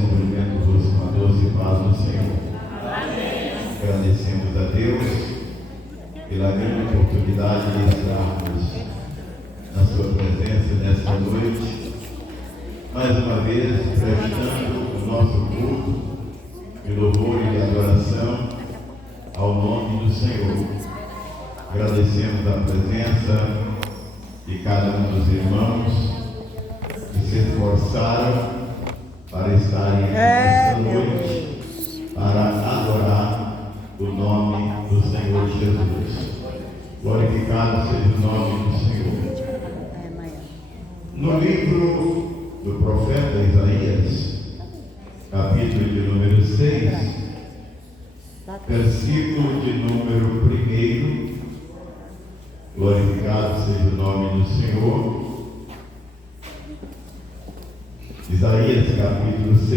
cumprimento-vos com a doce paz do Senhor. Amém. Agradecemos a Deus pela grande oportunidade de estarmos na sua presença nesta noite, mais uma vez prestando o nosso culto de louvor e de adoração ao nome do Senhor. Agradecemos a presença de cada um dos irmãos que se esforçaram para estarem aqui nesta noite, para adorar o nome do Senhor Jesus. Glorificado seja o nome do Senhor. No livro do profeta Isaías, capítulo de número 6, versículo de número 1, glorificado seja o nome do Senhor. Isaías capítulo 6,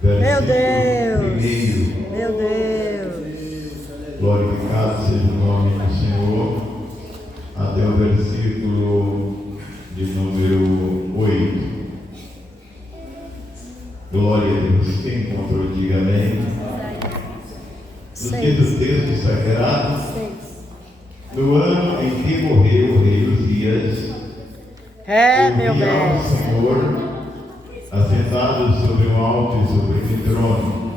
versículo 1. Meu Deus. Glorificado seja o nome do Senhor, até o versículo de número 8. Glória a Deus. Quem encontrou, diga amém. No texto sagrado, no ano em que morreu o rei Uzias, meu via ao Deus. Senhor assentado sobre um alto e sublime trono,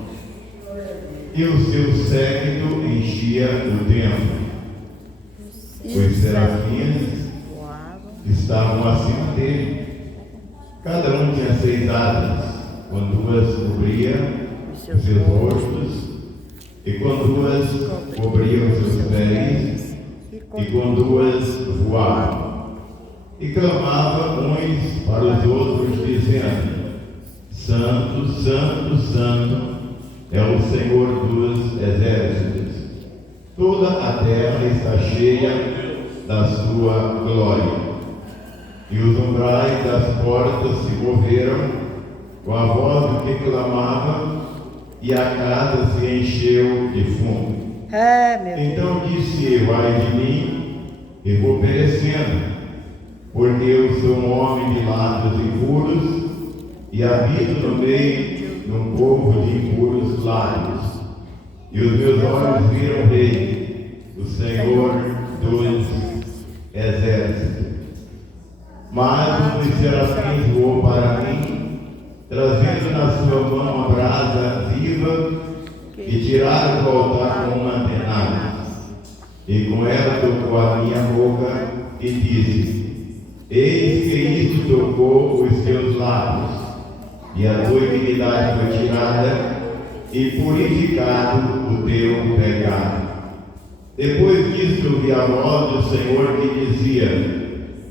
e o seu séquito enchia o templo. Os serafins estavam acima dele, cada um tinha 6 asas, com 2 cobria os seus rostos, e com 2 cobriam os seus pés, e com 2 voavam. E clamava uns para os outros, dizendo: Santo, Santo, Santo é o Senhor dos exércitos. Toda a terra está cheia da sua glória. E os umbrais das portas se moveram com a voz do que clamava, e a casa se encheu de fumo. Então disse eu: ai de mim, e vou perecendo, porque eu sou um homem de lábios impuros, e habito no meio de um povo de impuros lábios. E os meus olhos viram o Rei, o Senhor dos exércitos. Mas um dos serafins voou para mim, trazendo na sua mão a brasa viva, e tiraram do altar com uma tenaz. E com ela tocou a minha boca e disse: Eis que isto tocou os teus lábios, e a tua iniquidade foi tirada, e purificado o teu pecado. Depois disto ouvi a voz do Senhor que dizia: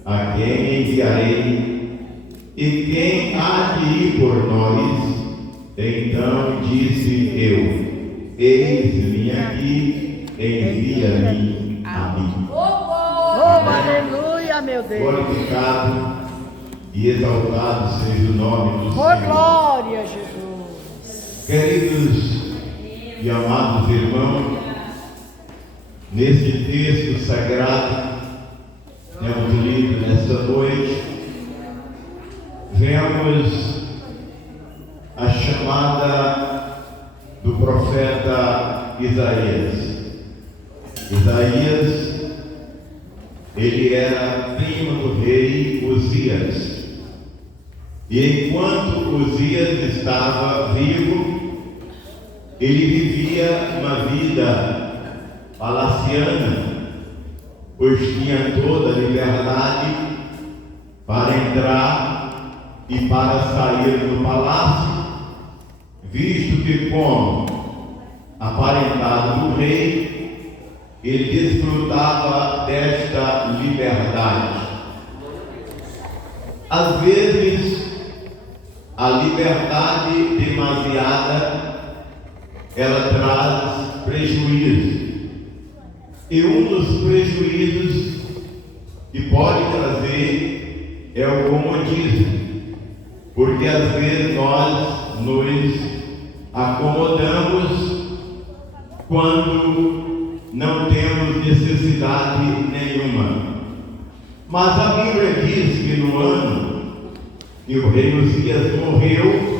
a quem enviarei? E quem há de ir por nós? Então disse eu: eis-me aqui, envia-me a mim. Aleluia, meu Deus. Glorificado e exaltado seja o nome do Senhor. Glória, Jesus. Queridos e amados irmãos, nesse texto sagrado, temos lido nesta noite, vemos a chamada do profeta Isaías. Isaías, ele era primo do rei Uzias. E enquanto Uzias estava vivo, ele vivia uma vida palaciana, pois tinha toda a liberdade para entrar e para sair do palácio, visto que, como aparentado do rei, ele desfrutava desta liberdade. Às vezes, a liberdade demasiada, ela traz prejuízo. E um dos prejuízos que pode trazer é o comodismo, porque às vezes nós nos acomodamos quando não temos necessidade nenhuma. Mas a Bíblia diz que no ano e o rei Uzias morreu,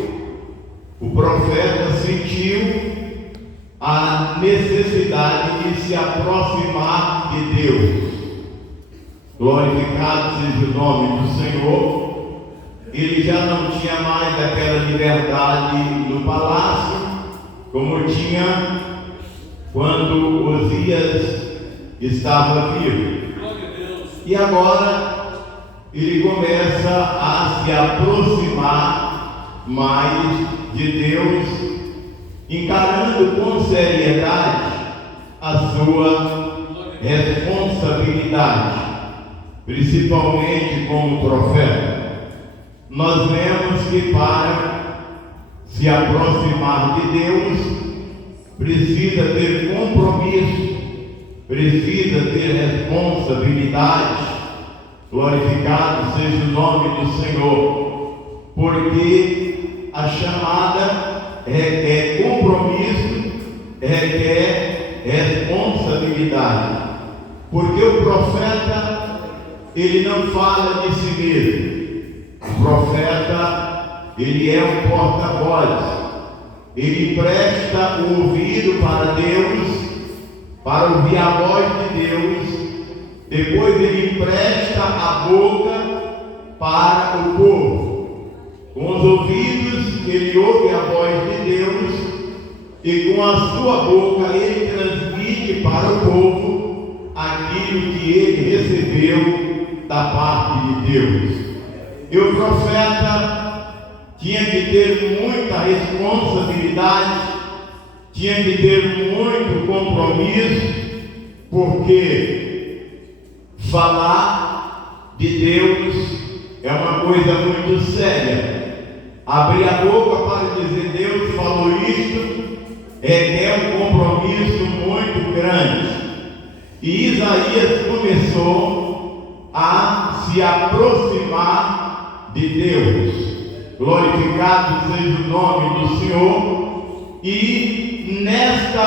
o profeta sentiu a necessidade de se aproximar de Deus. Glorificado seja o nome do Senhor. Ele já não tinha mais aquela liberdade no palácio, como tinha quando Uzias estava vivo. E agora ele começa a se aproximar mais de Deus, encarando com seriedade a sua responsabilidade, principalmente como profeta. Nós vemos que para se aproximar de Deus precisa ter compromisso, precisa ter responsabilidade. Glorificado seja o nome do Senhor, porque a chamada requer compromisso, requer responsabilidade. Porque o profeta, ele não fala de si mesmo. O profeta, ele é um porta-voz. Ele presta o ouvido para Deus, para ouvir a voz de Deus. Depois ele empresta a boca para o povo. Com os ouvidos ele ouve a voz de Deus, e com a sua boca ele transmite para o povo aquilo que ele recebeu da parte de Deus. E o profeta tinha que ter muita responsabilidade, tinha que ter muito compromisso, porque falar de Deus é uma coisa muito séria. Abrir a boca para dizer Deus falou isto requer um compromisso muito grande. E Isaías começou a se aproximar de Deus. Glorificado seja o nome do Senhor. E nesta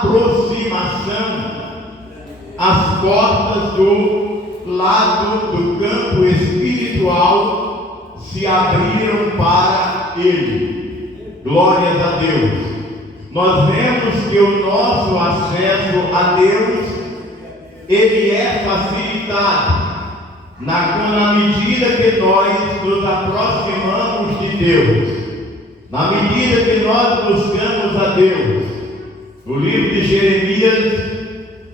aproximação, as portas do lado do campo espiritual se abriram para ele. Glórias a Deus. Nós vemos que o nosso acesso a Deus, ele é facilitado na medida que nós nos aproximamos de Deus, na medida que nós buscamos a Deus. No livro de Jeremias,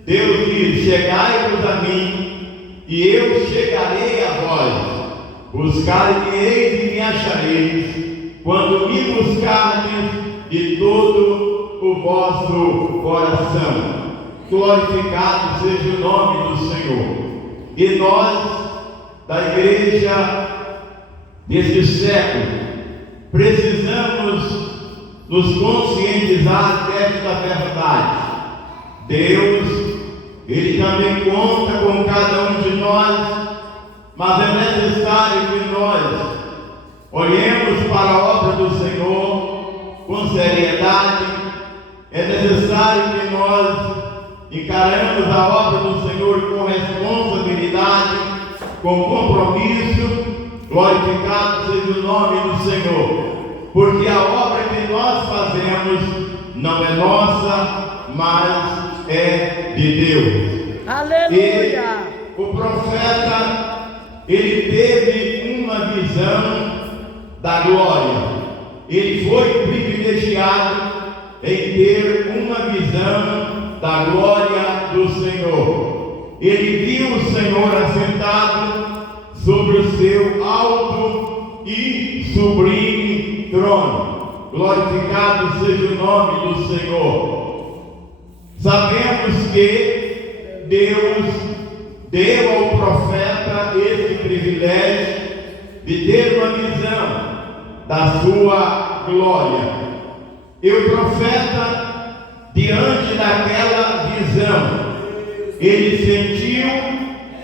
Deus diz: chegai-vos a mim, e eu chegarei a vós. Buscar-me-eis e me achareis, quando me buscardes de todo o vosso coração. Glorificado seja o nome do Senhor. E nós, da igreja deste século, precisamos nos conscientizar desta verdade. Deus, ele também conta com cada um de nós, mas é necessário que nós olhemos para a obra do Senhor com seriedade. É necessário que nós encaremos a obra do Senhor com responsabilidade, com compromisso. Glorificado seja o nome do Senhor, porque a obra que nós fazemos não é nossa, mas é de Deus. Aleluia! E o profeta, ele teve uma visão da glória. Ele foi privilegiado em ter uma visão da glória do Senhor. Ele viu o Senhor assentado sobre o seu alto e sublime trono. Glorificado seja o nome do Senhor. Sabemos que Deus deu ao profeta esse privilégio de ter uma visão da sua glória. E o profeta, diante daquela visão, ele sentiu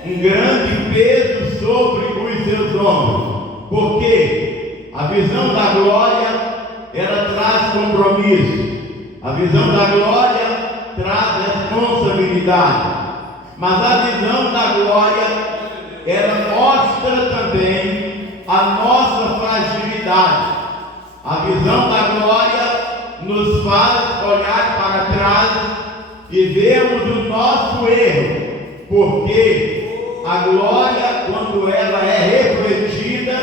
um grande peso sobre os seus ombros, porque a visão da glória, ela traz compromisso, a visão da glória traz responsabilidade, mas a visão da glória, ela mostra também a nossa fragilidade. A visão da glória nos faz olhar para trás e vermos o nosso erro, porque a glória, quando ela é refletida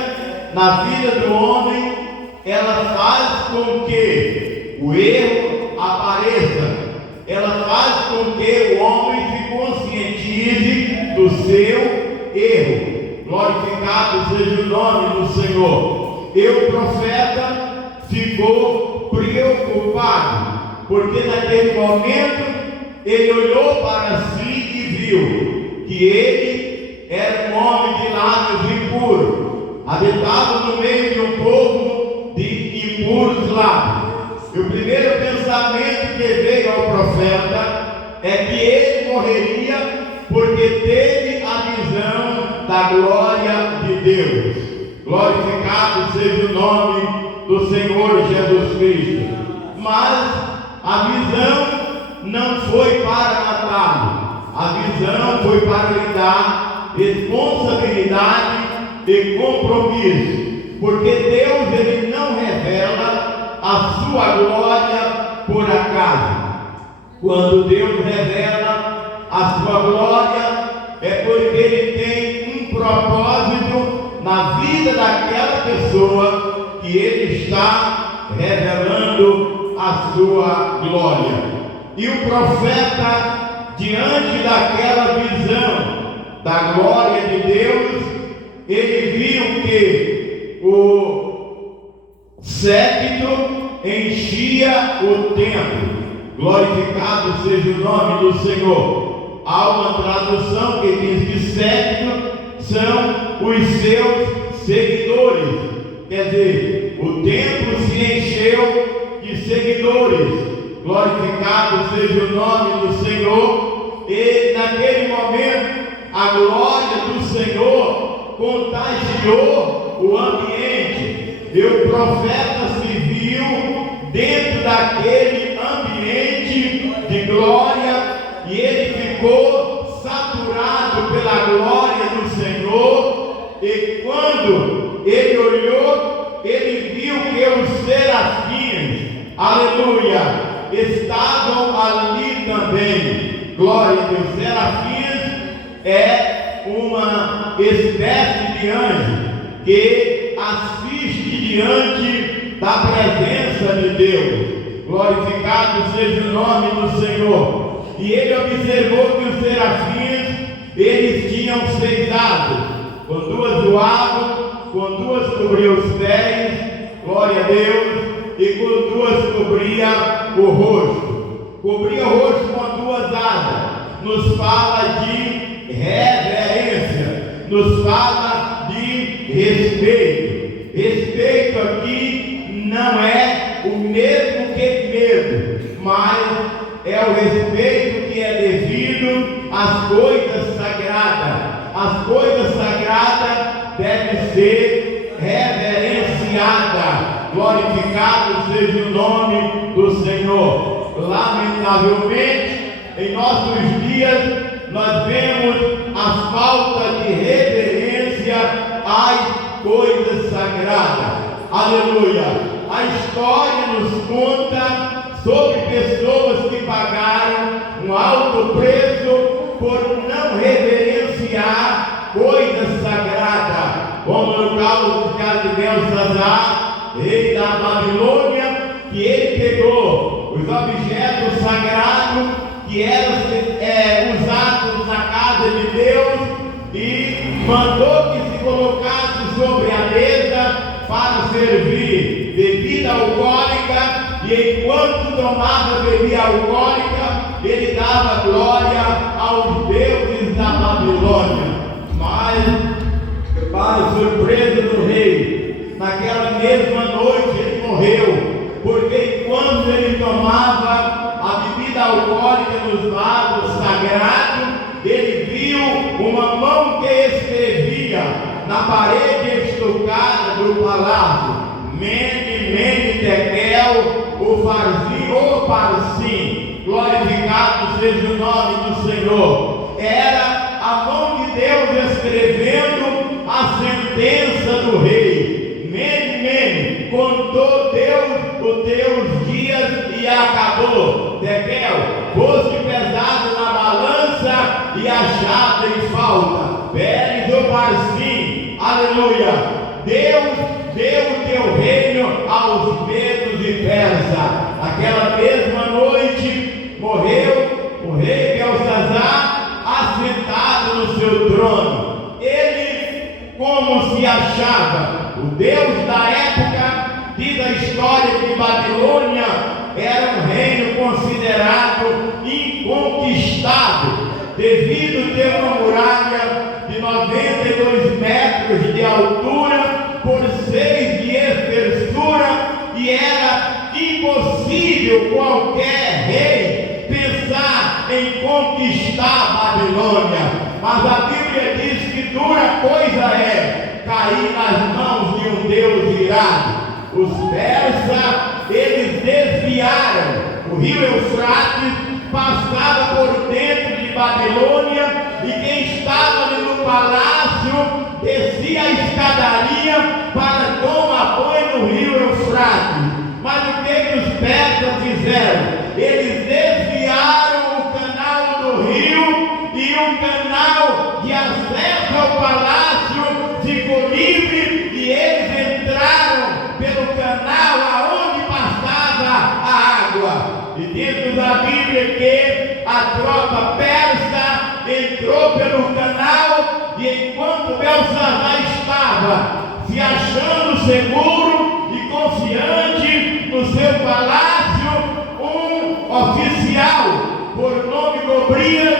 na vida do homem, ela faz com que o erro apareça, ela faz com que o homem se conscientize do seu erro. Glorificado seja o nome do Senhor. E o profeta ficou preocupado, porque naquele momento ele olhou para si e viu que ele era um homem de lábios impuros, habitava no meio de um povo de impuros lábios. E o primeiro pensamento que veio ao profeta é que ele morreria porque teve a visão da glória de Deus. Glorificado seja o nome do Senhor Jesus Cristo. Mas a visão não foi para matá-lo, a visão foi para lhe dar responsabilidade e compromisso, porque Deus ele não revela a sua glória por acaso. Quando Deus revela a sua glória, é porque ele tem um propósito na vida daquela pessoa que ele está revelando a sua glória. E o profeta, diante daquela visão da glória de Deus, ele viu que o séquito enchia o templo. Glorificado seja o nome do Senhor. Há uma tradução que diz que séquito são os seus seguidores. Quer dizer, o templo se encheu de seguidores. Glorificado seja o nome do Senhor. E naquele momento a glória do Senhor contagiou o ambiente. E o profeta se viu dentro daquele ambiente de glória, e ele ficou saturado pela glória do Senhor. E quando ele olhou, ele viu que os serafins, aleluia, estavam ali também. Glória a Deus. Serafins é uma espécie de anjo que assiste diante da presença de Deus. Glorificado seja o nome do Senhor. E ele observou que os serafins, eles tinham 6 asas, com 2 voavam, com 2 cobriam os pés, glória a Deus, e com 2 cobria o rosto. Cobria o rosto com 2 asas. Nos fala de reverência, nos fala de respeito. Respeito aqui não é o mesmo que medo, mas é o respeito que é devido às coisas sagradas. As coisas sagradas devem ser reverenciadas. Glorificado seja o nome do Senhor. Lamentavelmente, em nossos dias, nós vemos a falta de reverência às coisas sagradas. Aleluia! A história nos conta sobre pessoas que pagaram um alto preço por não reverenciar coisas sagradas, como no caso de Belsazar, rei da Babilônia, que ele pegou os objetos sagrados que eram usados na casa de Deus e mandou que se colocasse sobre a mesa para servir bebida alcoólica, e enquanto tomava bebida alcoólica, ele dava glória aos deuses da Babilônia. Mas, para surpresa do rei, naquela mesma noite ele morreu, porque enquanto ele tomava a bebida alcoólica nos vasos sagrados, ele viu uma mão que escrevia na parede estucada do palácio: Mene, Mene, Tekel, o Parsim. Glorificado seja o nome do Senhor. Era a mão de Deus escrevendo a sentença sentença do rei. Mene, contou Deus os teus dias e acabou. Tekel, foste pesado na balança e achado em falta. Pérez ou Parsim, aleluia. Deus deu o teu reino aos medos e persa. Aquela mesma noite morreu o rei Belsazar, assentado no seu trono. Ele, como se achava, o Deus da época, diz a história que Babilônia era um reino considerado inconquistado, devido a ter uma muralha de 92 metros de altura por 6 de espessura, e era impossível qualquer rei pensar em conquistar Babilônia. Mas a Bíblia diz que dura coisa é cair nas mãos de um Deus irado. Os persas, eles desviaram o rio Eufrates, passava por dentro de Babilônia, e quem estava ali no palácio descia a escadaria para tomar banho no rio Eufrates. Mas o que os persas fizeram? Eles desviaram o canal do rio, e o canal de acesso ao palácio ficou livre, e eles entraram pelo canal aonde passava a água. E diz a Bíblia que a tropa persa entrou pelo canal, e enquanto Belsazar estava se achando seguro e confiante no seu palácio, um oficial por nome Gobrias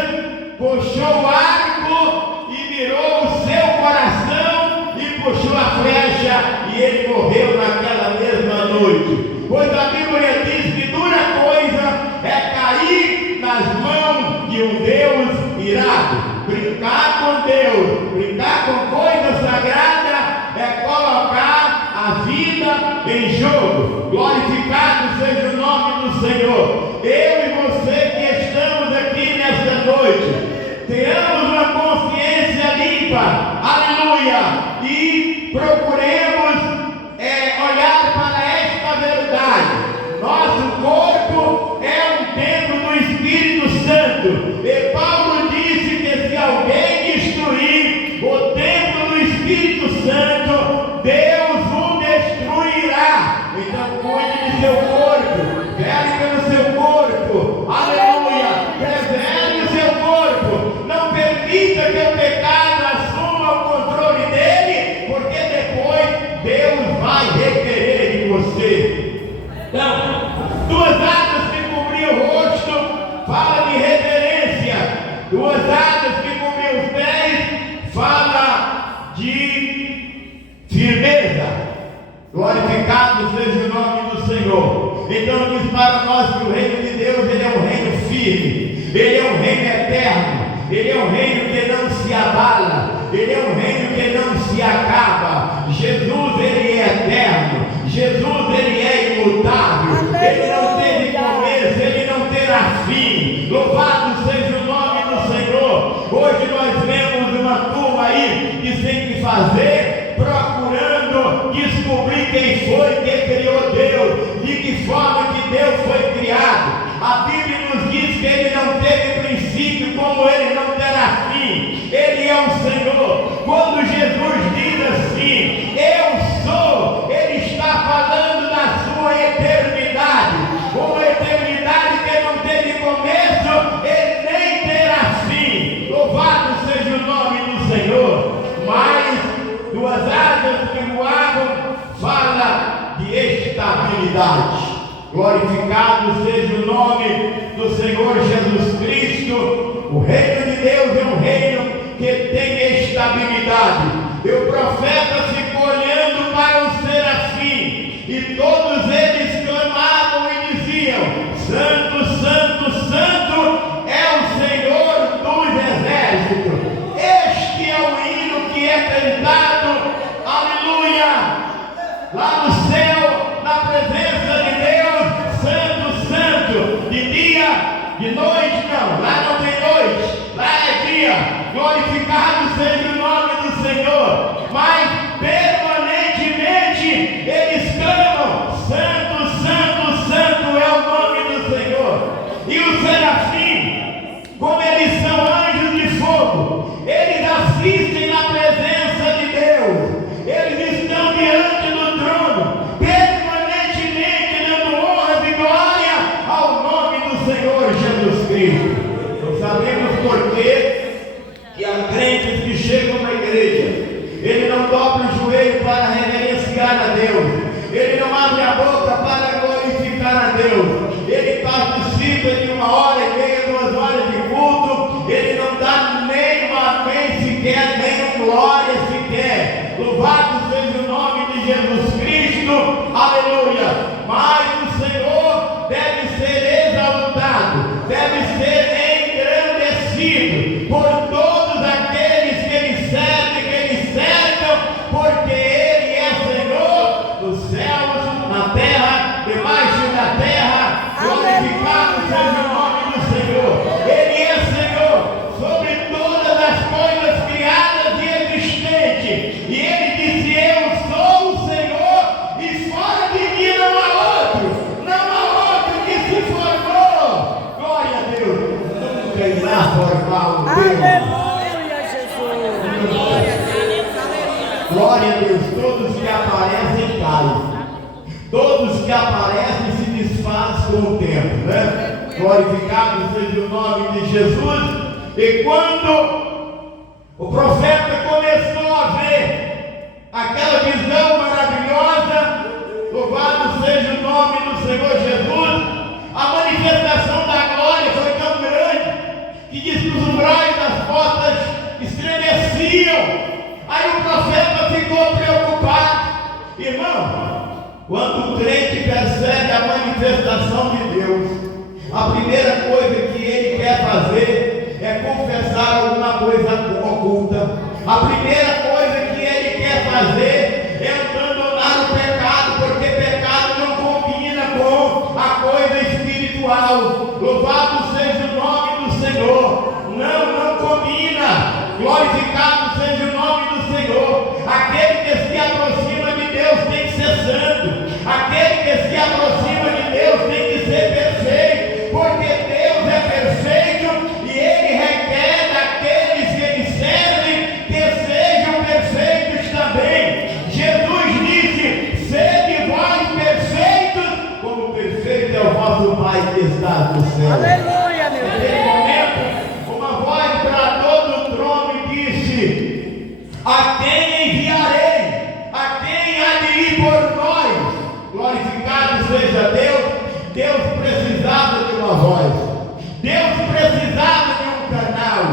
puxou o arco e mirou o seu coração e puxou a flecha, e ele morreu naquela mesma noite. Pois a Bíblia diz que dura coisa é cair nas mãos de um Deus irado. Brincar com Deus, brincar com coisa sagrada, é colocar a vida em jogo. Glorificado seja o nome do Senhor. Eu e você que estamos aqui nesta noite, tenhamos uma consciência limpa, aleluia, e procuremos olhar para esta verdade. Nosso corpo é um templo do Espírito Santo, e Paulo disse que se alguém destruir o templo do Espírito Santo, Deus o destruirá. Então cuide de seu corpo, vele pelo seu corpo, aleluia, preserve o seu corpo, não permita que o pecado assuma o controle dele, porque depois Deus vai requerer de você. Então, duas asas que cobriam o rosto fala de reverência, duas asas que cobriam os pés fala de firmeza. Glorificado seja o nome do Senhor. Então diz para nós que o reino de Deus, ele é um reino firme, ele é um reino eterno, ele é um reino que não se abala, ele é um reino que não se acaba. Jesus, ele é eterno, Jesus, ele é imutável, ele não teve começo, ele não terá fim. Louvado seja o nome do Senhor. Hoje nós vemos uma turma aí que tem que fazer, procurando descobrir quem foi que criou Deus, de que forma que Deus foi criado. A Bíblia nos diz que ele não teve princípio, como ele não terá fim. Ele é o Senhor. Quando Jesus diz assim, eu sou, ele está falando da sua eternidade, uma eternidade que não teve começo, ele nem terá fim. Louvado seja o nome do Senhor. Mas duas asas que voavam fala de estabilidade. Glorificado seja o nome do Senhor Jesus Cristo. O reino de Deus é um reino que tem estabilidade. E o profeta ficou olhando para o serafim, e todos eles clamavam e diziam: Santo, Santo, Santo é o Senhor dos exércitos. Este é o hino que é cantado, aleluia, lá no céu, na presença de Deus. Santo, Santo, de dia, de noite não, lá não tem noite, lá é dia. Glorificado seja o nome do Senhor. Mas ele não abre a boca para glorificar a Deus. Ele participa de 1h30, 2 horas de culto, ele não dá nem um amém sequer, nem um glória sequer. Louvado seja o nome de Jesus Cristo, aleluia. Mas o Senhor deve ser exaltado, deve ser engrandecido por todos aqueles que Ele serve, que Ele cercam, porque Ele é Senhor dos céus, na terra, debaixo da terra. Glorificado seja o nome do Senhor. Ele é Senhor sobre todas as coisas criadas e existentes. E Ele disse: eu sou o Senhor, e fora de mim não há outro. Não há outro que se formou. Glória a Deus. Nunca irá formar um Deus. Aleluia, Jesus. Glória a Deus. Todos que aparecem caem. Todos que aparecem se desfazem com o tempo, né? Glorificado seja o nome de Jesus. E quando o profeta começou a ver aquela visão maravilhosa, louvado seja o nome do Senhor Jesus, a manifestação da glória foi tão grande que diz que os umbrais das portas estremeciam. Aí o profeta ficou preocupado. Irmão, quando o crente percebe a manifestação de Deus, a primeira coisa que ele quer fazer é confessar alguma coisa oculta. A primeira coisa que ele quer fazer é abandonar o pecado, porque pecado não combina com a coisa espiritual. Louvado seja o nome do Senhor. Não combina. Glorificado seja o nome do Senhor. Aquele que se aproxima de Deus tem que ser santo. Aquele que se aproxima de Deus tem que ser perfeito, porque Deus é perfeito e Ele requer daqueles que Ele serve que sejam perfeitos também. Jesus disse: sede vós perfeitos, como perfeito é o vosso Pai que está no céu. Aleluia, meu Naquele Deus. momento, uma voz bradou do trono e disse: a quem enviarei? A quem há de ir por nós? Glorificado seja Deus. Deus precisava de uma voz. Deus precisava de um canal.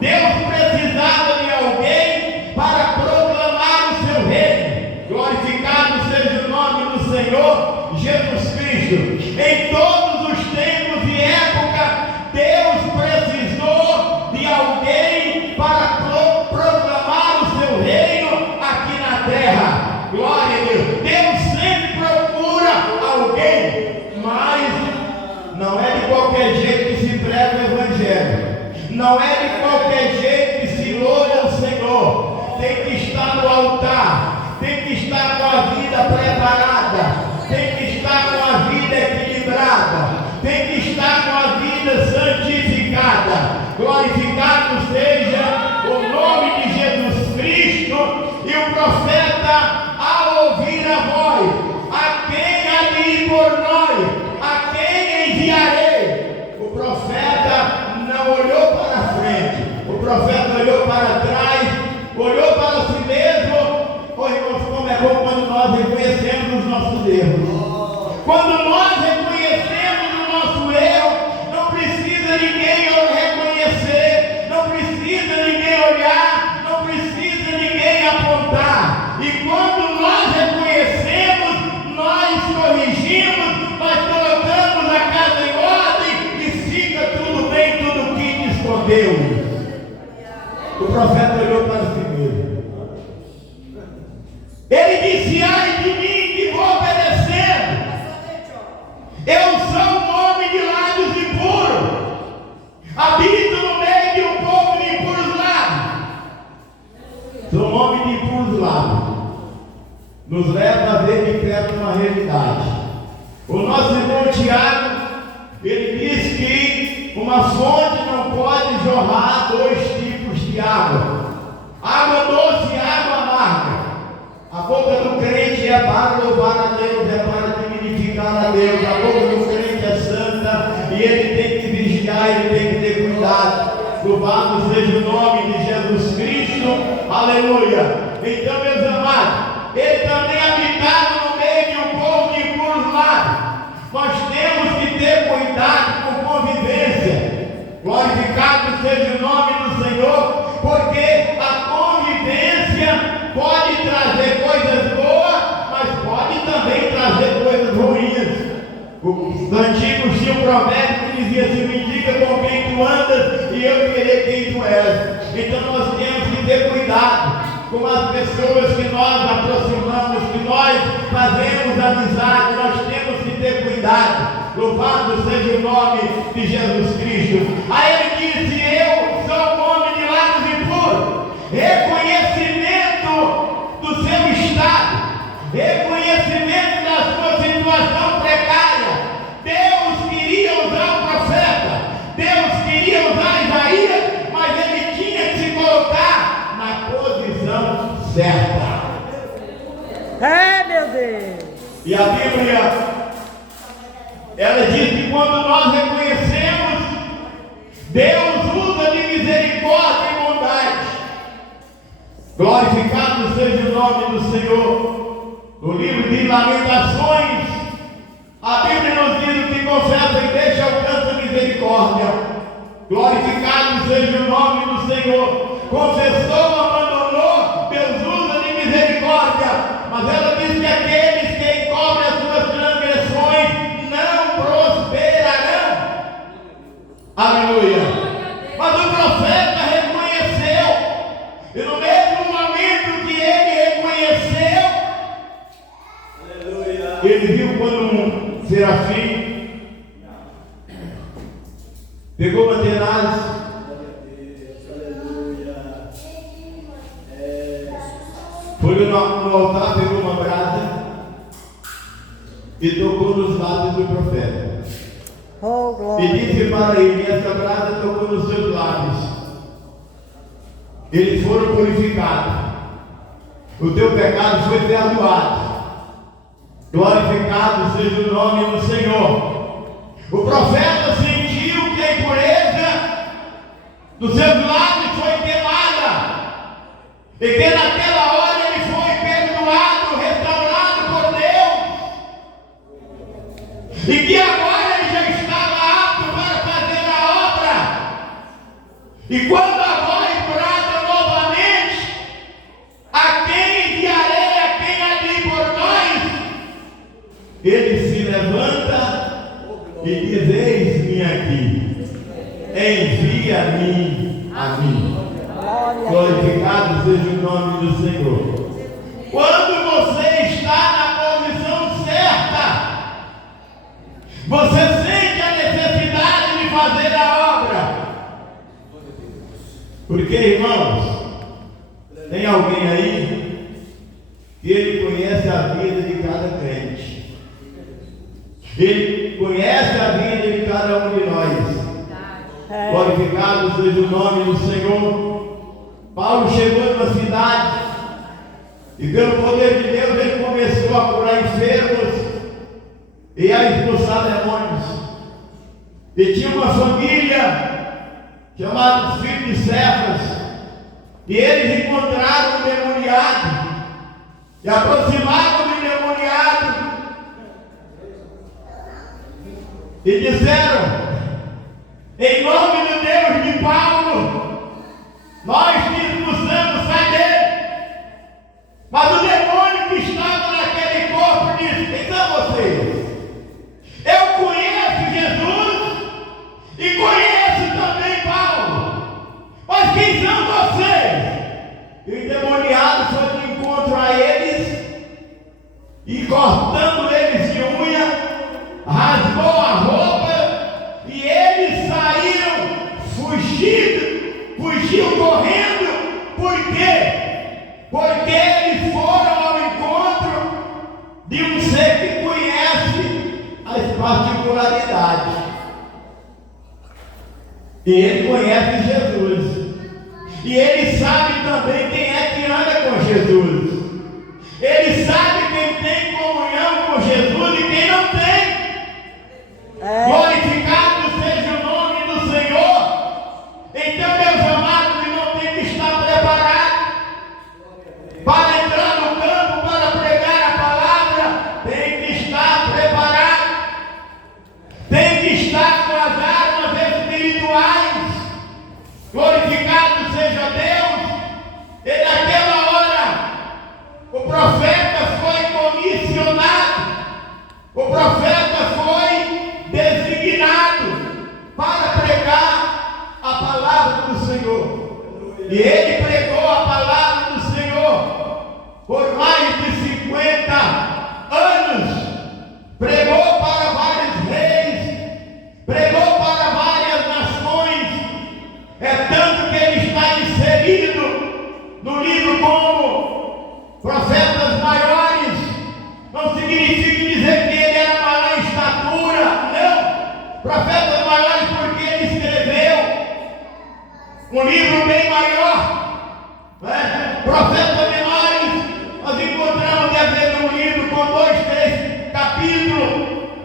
Deus precisava de alguém para proclamar o seu reino. Glorificado seja o nome do Senhor Jesus Cristo. Em todos os tempos e época, Deus precisou de alguém para proclamar o seu reino aqui na terra. Glória a Deus. Deus sempre procura alguém, mas não é de qualquer jeito que se prega o Evangelho. Não é de qualquer jeito que se louva o Senhor. Tem que estar no altar, tem que estar com a vida preparada, tem que estar com a vida equilibrada, tem que estar com a vida santificada. Glorificado seja o nome de Jesus Cristo. E o profeta, ao ouvir a voz: a quem há de ir por nós? A quem enviarei? O profeta não olhou para frente, o profeta olhou para trás, olhou para si mesmo. Oh, irmãos, como é bom quando nós reconhecemos os nossos erros. Quando nós reconhecemos o nosso erro, não precisa ninguém reconhecer, não precisa ninguém olhar, não precisa ninguém apontar. E quando nós reconhecemos, nós corrigimos, nós colocamos a casa em ordem e fica tudo bem, tudo quites com Deus. O profeta olhou para si mesmo. Ele disse: ai de mim que vou perecendo. Eu sou um homem de lábios impuros. Habito no meio de um povo de impuros lábios. Sou um homem de impuros lábios. Nos leva a ver de perto uma realidade. O nosso irmão Tiago, ele diz que uma fonte não pode jorrar 2 tipos de água: água doce e água amarga. A boca do crente é para louvar a Deus, é para dignificar a Deus. A boca do crente é santa e ele tem que vigiar, ele tem que ter cuidado. Louvado seja o nome de Jesus Cristo, aleluia. Então, meus amados, ele também habitava no meio de Os antigos tinham um provérbio que dizia assim: me diga com quem tu andas e eu direi quem tu és. Então nós temos que ter cuidado com as pessoas que nós aproximamos, que nós fazemos amizade. Nós temos que ter cuidado. Louvado seja o nome de Jesus Cristo. Aí ele disse: eu sou um homem de lábios impuros. Reconhecimento do seu estado, reconhecimento da sua situação precária. Deus queria usar o profeta, Deus queria usar Isaías, mas ele tinha que se colocar na posição certa. É, meu Deus. E a Bíblia, ela diz que quando nós reconhecemos, Deus usa de misericórdia e bondade. Glorificado seja o nome do Senhor. No livro de Lamentações, a Bíblia nos diz que confessa e deixa alcança misericórdia. Glorificado seja o nome do Senhor. Confessou, abandonou, Deus usa de misericórdia. Mas ela diz que aqueles que encobrem as suas transgressões não prosperarão. Aleluia. Mas o profeta reconheceu. E no mesmo momento que ele reconheceu, aleluia, ele viu quando um serafim pegou uma tenaz, foi no altar, pegou uma brasa e tocou nos lábios do profeta. Oh, glória. E disse para ele: essa brasa tocou nos seus lábios. Eles foram purificados. O teu pecado foi perdoado. Glorificado seja o nome do Senhor. O profeta sentiu que a impureza dos seus lábios foi queimada. E que naquela hora ele foi perdoado, restaurado por Deus. E que agora ele já estava apto para fazer a obra. E quando a voz brada novamente: a quem enviarei, a quem há de ir por nós? Ele se levanta e diz: eis-me aqui, envia-me a mim. Glorificado seja o nome do Senhor. Quando você está na posição certa, você sente a necessidade de fazer a obra. Porque, irmãos, tem alguém aí que ele conhece a vida de cada crente. Ele conhece a vida de cada um de nós. Glorificado seja o nome do Senhor. Paulo chegou numa cidade e, pelo poder de Deus, ele começou a curar enfermos e a expulsar demônios. E tinha uma família chamada filhos de Cefas, e eles encontraram um endemoniado e aproximaram do endemoniado e disseram: em nome do Deus de Paulo, nós te expulsamos, sai dele. Mas o demônio que estava naquele corpo disse: quem são vocês? Eu conheço Jesus e conheço também Paulo, mas quem são vocês? E o endemoniado foi de encontro a eles e, cortando eles de unha, rasgou a roupa e eles saíram fugiu correndo. Por quê? Porque eles foram ao encontro de um ser que conhece as particularidades. E ele conhece Jesus. E ele sabe também quem é que anda com Jesus. Ele sabe quem tem comunhão com Jesus e quem não tem. Glorificado seja o nome do Senhor. Então, meus amados, irmãos, tem que estar preparado para entrar no campo, para pregar a palavra. Tem que estar preparado. Tem que estar com as armas espirituais. Glorificado seja Deus. E naquela hora significa dizer que ele era maior em estatura, não. Profetas maiores porque ele escreveu um livro bem maior, né? Profetas menores, nós encontramos deve ter um livro com 2, 3 capítulos,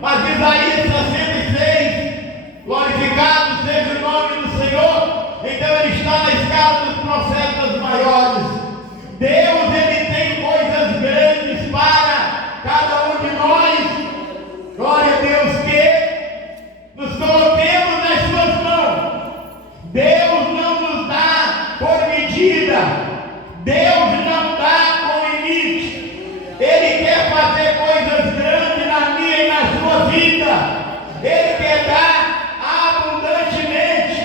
mas Isaías 66, glorificado seja o nome do Senhor. Então ele está na escala dos profetas maiores. Deus, ele tem coisas grandes para cada um de nós. Glória a Deus, que nos coloquemos nas suas mãos. Deus não nos dá por medida. Deus não dá com limite. Ele quer fazer coisas grandes na minha e na sua vida. Ele quer dar abundantemente.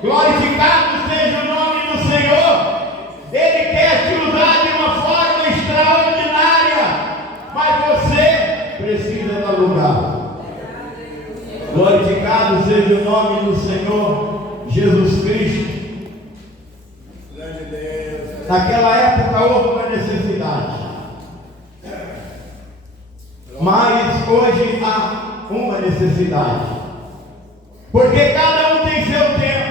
Glorificado seja o nome do Senhor. Ele quer te usar de uma forma extraordinária, mas você precisa dar lugar. Glorificado seja o nome do Senhor Jesus Cristo. Naquela época houve uma necessidade, mas hoje há uma necessidade, porque cada um tem seu tempo.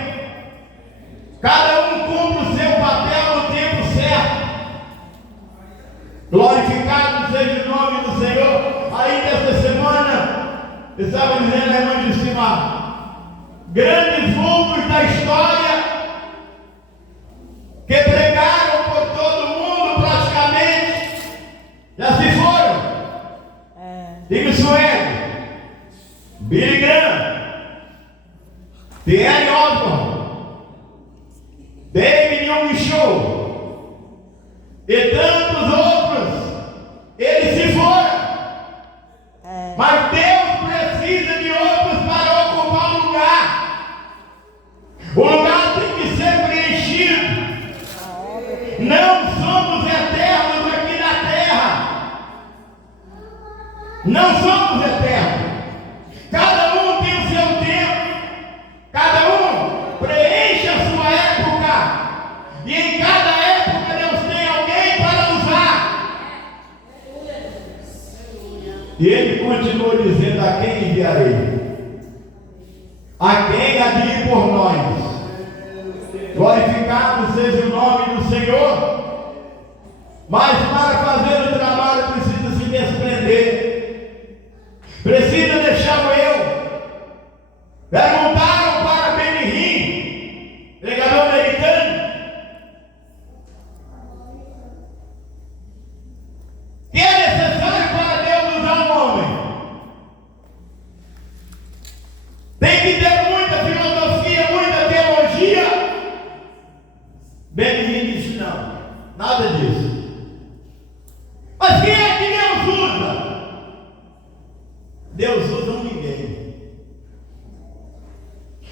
Cada um cumpre o seu papel no tempo certo. Glorificado seja o nome do Senhor. Aí nesta semana, eu estava dizendo, a irmã de cima, grandes vultos da história que pregaram por todo mundo praticamente, já se foram. Diga Sueli, Billy Graham, T.L. Osborne, David Young Show e tantos outros, eles se foram. Mas Deus precisa de outros para ocupar o lugar. O lugar tem que ser preenchido. Não somos eternos aqui na terra. Não somos eternos. Cada um tem o seu tempo. Cada um preenche a sua época. E em cada época Deus tem alguém para usar. E ele continua dizendo: a quem enviarei? A quem há de ir por nós? Glorificado seja o nome do Senhor. Mas para fazer o trabalho precisa se desprender. Precisa deixar o eu. Perguntaram para Benihim, pregador americano, que é necessário para Deus usar um homem. Tem que ter muita filosofia, muita teologia. Benihim disse: não, nada disso. Mas quem é que Deus usa? Deus usa um ninguém.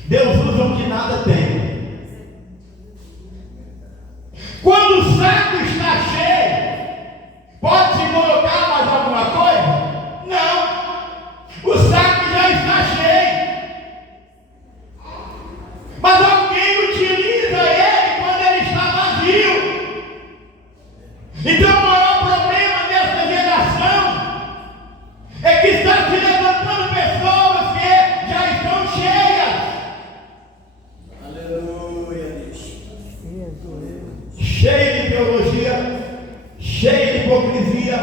Deus usa o que nada tem. Quando o saco está cheio, pode-se colocar mais alguma coisa? Não. O saco já está cheio. Mas alguém utiliza ele quando ele está vazio. Então o maior problema dessa geração é que está se levantando pessoas que já estão cheias. Cheio de teologia, cheio de hipocrisia,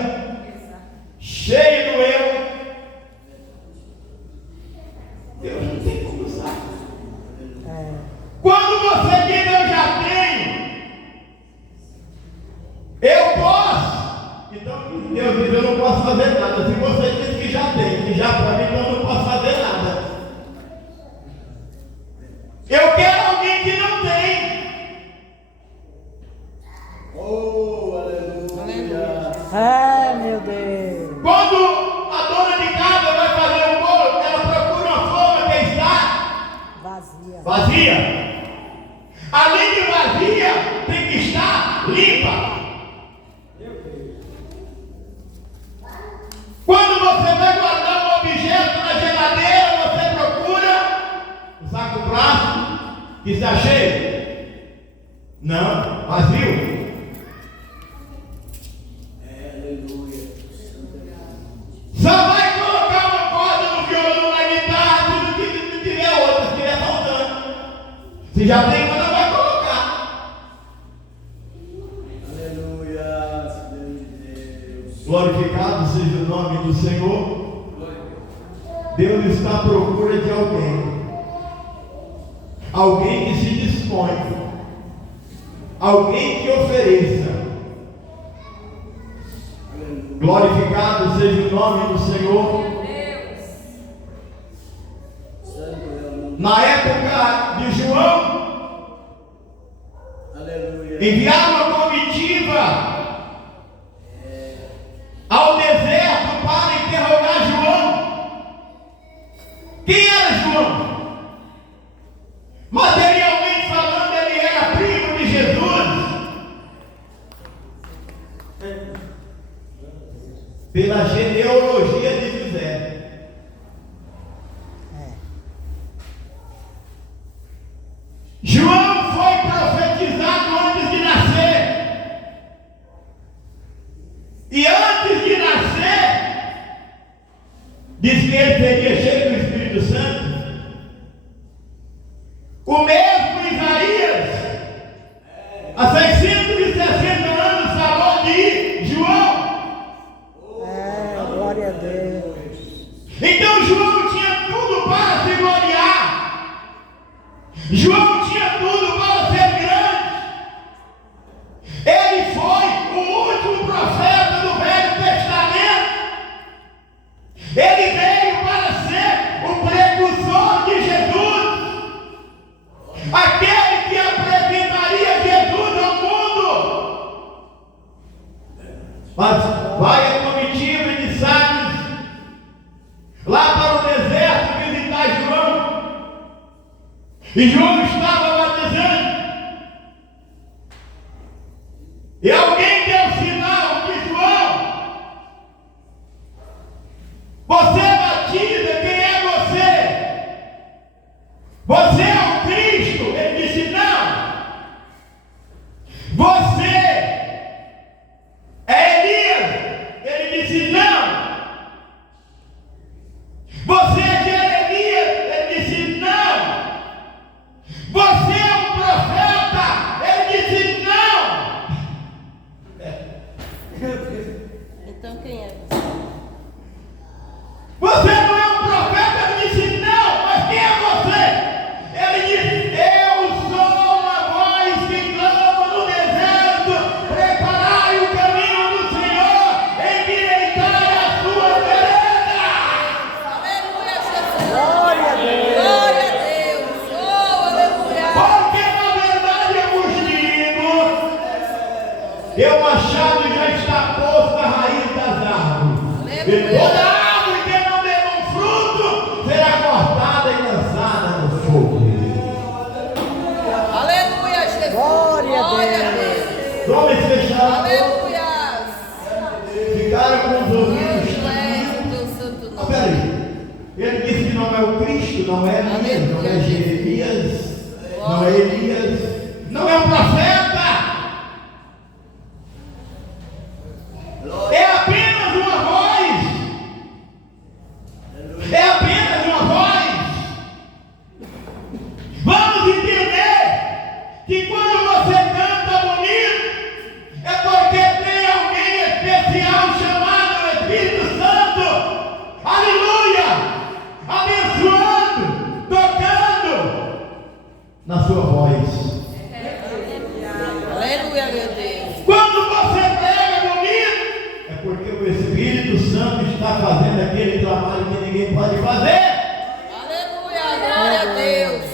cheio do eu. Deus não tem como usar. Quando você diz: eu já tenho, eu posso, então Deus diz: eu não posso fazer nada. Se você diz que já tem, que já pode, então eu não posso fazer nada. Eu quero alguém que não tem. Oh, aleluia. Meu Deus. Quando a dona de casa vai fazer um bolo, ela procura uma forma que está vazia. Além de vazia, tem que estar limpa. Quando você vai guardar um objeto na geladeira, você procura o saco plástico que está cheio. Não, vazio. Só vai colocar uma corda no violão, na guitarra, tudo que não tiver outra, se tiver faltando. Se já tem uma, não vai colocar. Aleluia, Deus de Deus. Glorificado seja o nome do Senhor. Deus está à procura de alguém. Alguém que se dispõe. Alguém que ofereça. Glorificado seja o nome do Senhor. Na época de João, Aleluia. enviaram uma comitiva ao deserto para interrogar João. Quem era João? Materialmente falando, ele era primo de Jesus. Pela genealogia de José. João foi profetizado antes de nascer. E antes de nascer, diz que ele seria cheio do Espírito Santo. O mesmo Isaías, há 660 anos, falou de João. Glória a Deus. Então João tinha tudo para se gloriar. João tinha tudo para ser grande. Ele foi o último profeta do Velho Testamento. Ele veio para ser o precursor de Jesus. Aquele que apresentaria Jesus ao mundo. Mas vai a comitiva de sábios lá para o deserto visitar João. E João estava batizando. E alguém deu sinal de João. Você batiza, quem é você? Você é o Cristo? Ele disse não. Você é Elias? Ele disse não. Você é Jeremias? Ele disse não. Você é um profeta? Ele disse não. Então quem é você? Você não é um profeta? Ele disse não. Mas quem é você? Ele disse: eu sou uma voz que clama no deserto, preparai o caminho do Senhor, endireitai a sua vereda. Aleluia, Jesus. Glória a Deus. Glória a Deus. Oh, aleluia. Porque na verdade eu vos digo, e o machado já está posto à raiz das árvores. E toda árvore que não der um fruto será cortada e lançada no fogo. Aleluia, Jesus. Glória a Deus. Os homens fecharam, Aleluia. ficaram com os ouvidos. Tu és o teu santo Ah, nome. peraí. Ele disse que não é o Cristo, não é Elias, não é Jeremias, não é Elias, não é um profeta. É apenas uma voz. É apenas uma voz. Vamos entender que quando você canta bonito, é porque tem alguém especial chamado Espírito Santo. Aleluia! Abençoando, tocando na sua voz. Aleluia, meu Deus. Quando você prega bonito, é porque o Espírito Santo está fazendo aquele trabalho que ninguém pode fazer. Aleluia, glória a Deus.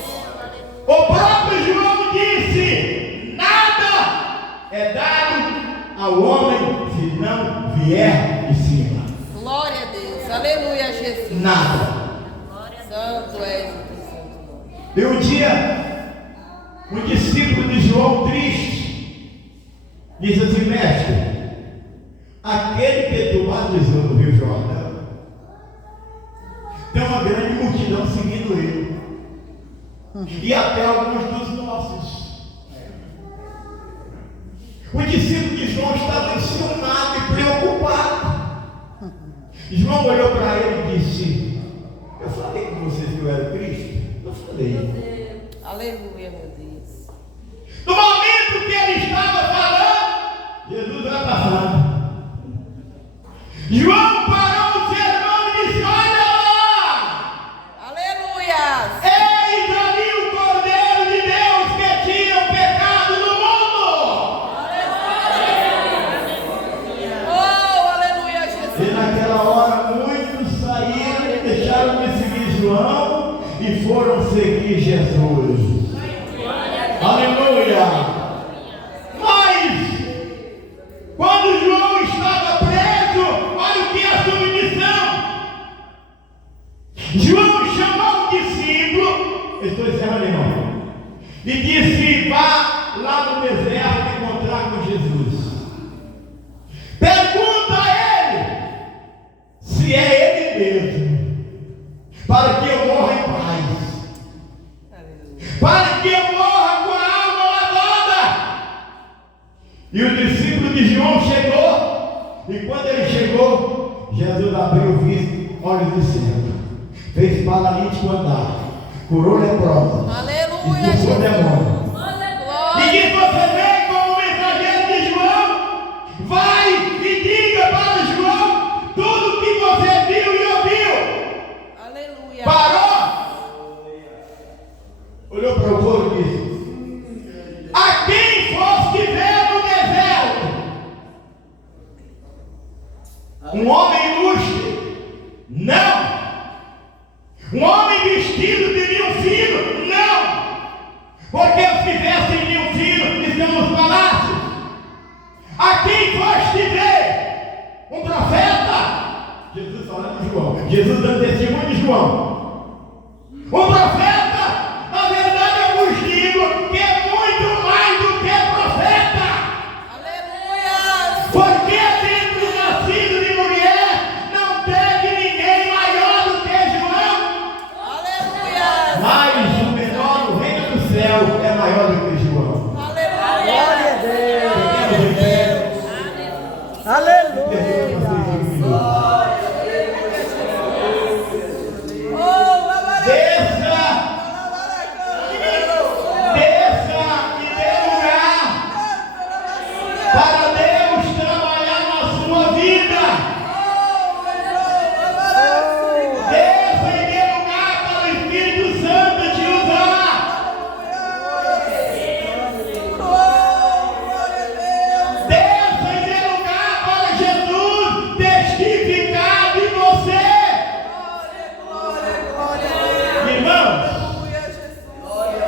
O próprio João disse: nada é dado ao homem se não vier de cima. Glória a Deus. Aleluia, Jesus. Nada. Santo és o teu santo nome. E um dia, um discípulo de João, triste, disse assim: mestre, aquele que tu batizou no Rio Jordão, tem uma grande multidão seguindo ele. E até alguns dos nossos. O discípulo de João estava emocionado e preocupado. João olhou para ele e disse: eu falei com vocês que eu era o Cristo? Eu falei. Aleluia, meu Deus. No momento que ele estava falando, Jesus vai passando. João parou o sermão e disse: olha lá! Aleluia! Eis ali o Cordeiro de Deus que tira o pecado do mundo! Oh, aleluia, Jesus! E naquela hora muitos saíram, deixaram de seguir João e foram seguir Jesus. Aleluia! Mas, quando João estava preso, olha o que é a submissão. João chamou o discípulo, estou encerrando, irmão, e disse: vá lá no deserto encontrar com Jesus. Pergunta a ele se é ele mesmo, para que eu morra em paz, para que eu morra com a alma lavada. E o discípulo de João chegou, e quando ele chegou, Jesus abriu o visto, olhos do céu, fez paralítico andar, curou leprosa, Aleluia, expulsou demônio. E Glória! que você vem como mensageiro de João, vai e diga para João tudo que você viu e ouviu. Aleluia! Parou, olhou para o povo e disse: a quem foste ver no deserto? Um homem ilustre? Não. Um homem vestido de linho fino? Não. Porque os que vestem linho fino estão nos palácios. A quem foste ver? Um profeta? Jesus falando de João. Jesus dando testemunho de João. Um profeta? Na verdade eu vos digo que é muito mais do que profeta. Aleluia! Porque dentro do nascido de mulher não teve ninguém maior do que João. Aleluia! Mas o menor no reino do céu é maior do que João. Glória Aleluia! a Deus. Aleluia. Oh, aleluia! Desça e dê lugar para Deus trabalhar na sua vida. Desça e dê lugar para o Espírito Santo te usar. Desça e dê lugar para Jesus testificar de você. Irmãos,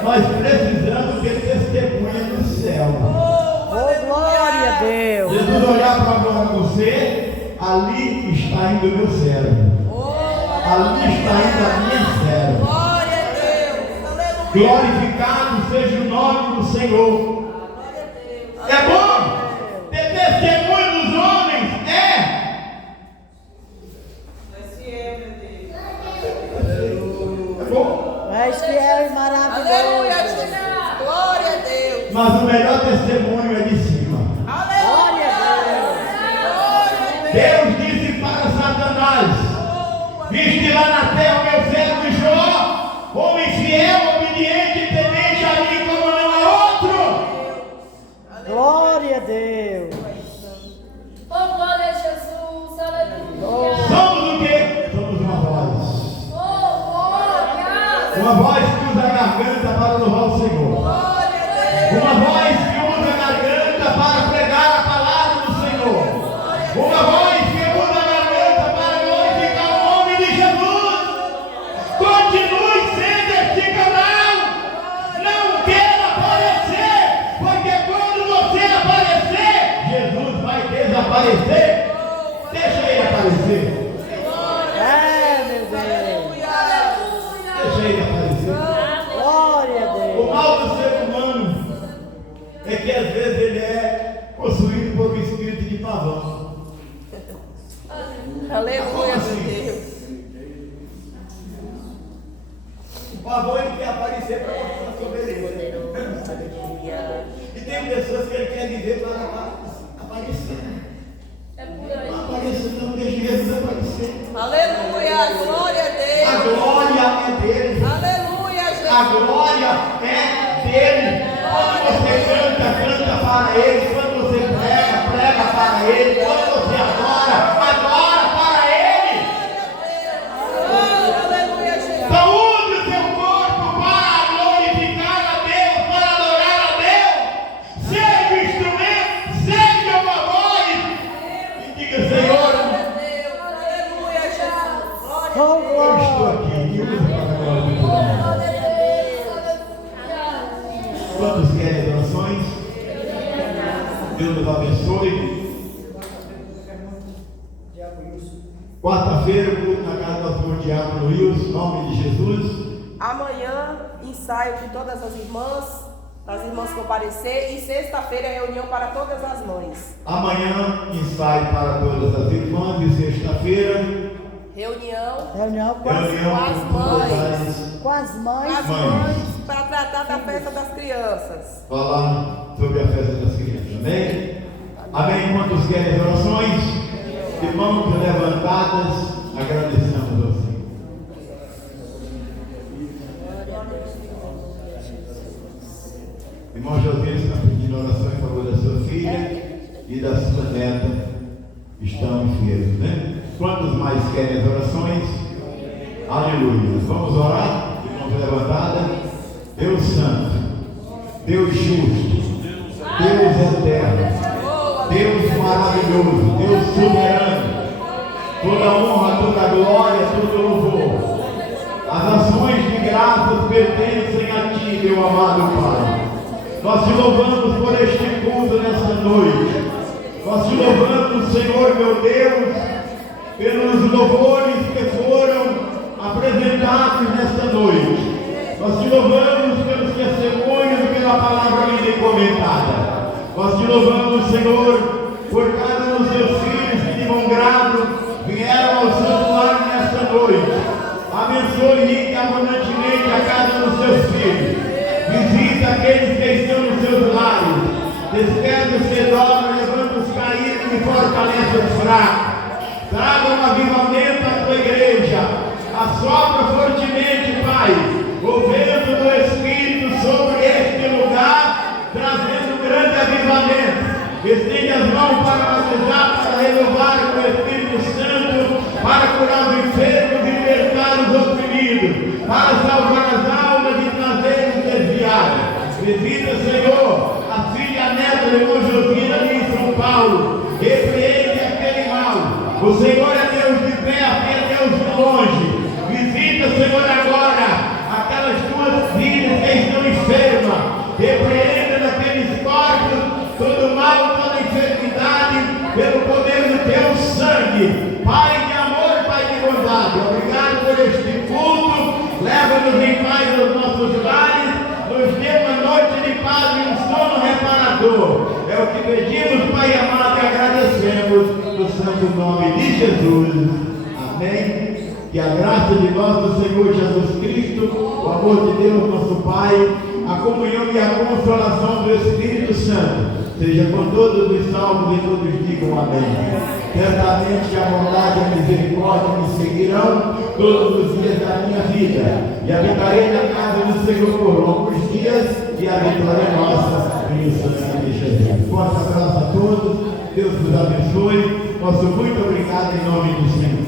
nós precisamos ter testemunha do céu. Oh, glória a Deus. Jesus olhar para você, ali está indo o meu cérebro. Ali está indo a minha cérebro. Glória a Deus! Aleluia! Glorificado seja o nome do Senhor. É bom ter testemunho dos homens? É. É bom. És fiel e maravilhoso. Aleluia, Jesus! Glória a Deus! Mas o melhor testemunho é de cima. Glória a Deus. Deus disse para Satanás: viste lá na terra o meu servo Jó, homem fiel, obediente, temente a mim como não há outro. Glória a Deus. Oh, glória a Jesus, aleluia. Somos o quê? Somos uma voz. Oh, glória. Uma voz que usa a garganta para louvar o Senhor. Uma voz que usa a garganta para pregar a palavra do Senhor. Uma voz que usa a garganta para glorificar o nome de Jesus. Continue sendo este canal. Não queira aparecer, porque quando você aparecer, Jesus vai desaparecer. Deixa ele aparecer. É, meu Deus. Deixa ele aparecer. Glória a O Deus. mal do ser humano é que às vezes ele é possuído por um espírito de pavão. Aleluia, meu Deus! O pavão ele quer aparecer para mostrar a sua beleza. E tem pessoas que ele quer viver para aparecer. É por Não aí. apareça, não, deixa Jesus aparecer. Aleluia. Glória a Deus. A glória é dele. Aleluia, Jesus. A glória é dele. Quando você canta, canta para ele. Quando você prega, prega para ele. Quando você adora, adora para ele. Oh, aleluia, Jesus. Saúde o seu corpo para glorificar a Deus, para adorar a Deus. Seja o instrumento, seja uma voz. E diga, Senhor, Aleluia, Jesus. Glória Oh, eu estou glória. aqui. E usa para a glória de Deus. Quantos querem adorações? Deus nos abençoe. Quarta-feira, culto na casa do pastor Diácono Wilson, em nome de Jesus. Amanhã, ensaio de todas as irmãs comparecer. E sexta-feira, reunião para todas as mães. Amanhã, ensaio para todas as irmãs. E sexta-feira, Reunião Reunião com reunião as, com todas com as mães. as mães para tratar da festa das crianças. falar sobre a festa das crianças. Amém? Amém? Quantos querem orações? De mãos levantadas, agradecemos ao Senhor. Irmão Josias está pedindo oração em favor da sua filha e da sua neta. Estão enfermos, né? Quantos mais querem as orações? Aleluia. Vamos orar? De mãos levantadas. Deus Santo, Deus justo, Deus eterno, Deus maravilhoso, Deus soberano, toda honra, toda glória, todo louvor. As ações de graças pertencem a Ti, meu amado Pai. Nós te louvamos por este culto nesta noite. Nós te louvamos, Senhor meu Deus, pelos louvores que foram apresentados nesta noite. Nós te louvamos pelos testemunhos e pela palavra lida e comentada. Nós te louvamos, Senhor, por cada um dos teus filhos que de bom grado vieram ao santuário nesta noite. Abençoe rica e abundantemente a cada um dos teus filhos. Visita aqueles que estão nos seus lares. Desperta os que dormem, levanta os caídos e fortalece os fracos. Traga um avivamento à tua igreja. Assopra fortemente, Pai, o vento do Espírito sobre este lugar, trazendo grande avivamento. Estende as mãos para batizar, para renovar com o Espírito Santo, para curar os enfermos e libertar os oprimidos, para salvar as almas e trazer os desviados. Visita, Senhor, a filha e a neta do irmão Josina ali em São Paulo. Repreende aquele mal. O Senhor é Deus de perto e é Deus de longe. Visita, Senhor, agora aquelas tuas filhas que estão enfermas. Repreenda naqueles corpos todo mal, toda enfermidade, pelo poder do teu sangue. Pai de amor, Pai de bondade, obrigado por este culto. Leva-nos em paz aos nossos lares. Nos dê uma noite de paz e um sono reparador. É o que pedimos, Pai amado, e agradecemos no santo nome de Jesus. Amém. Que a graça de nosso Senhor Jesus Cristo, o amor de Deus, nosso Pai, a comunhão e a consolação do Espírito Santo seja com todos os salvos e todos digam amém. Certamente a bondade e a misericórdia me seguirão todos os dias da minha vida, e habitarei na casa do Senhor por longos dias, e a vitória é nossa em sangue de Jesus. Forte abraço a todos, Deus nos abençoe. Nosso muito obrigado em nome do Senhor.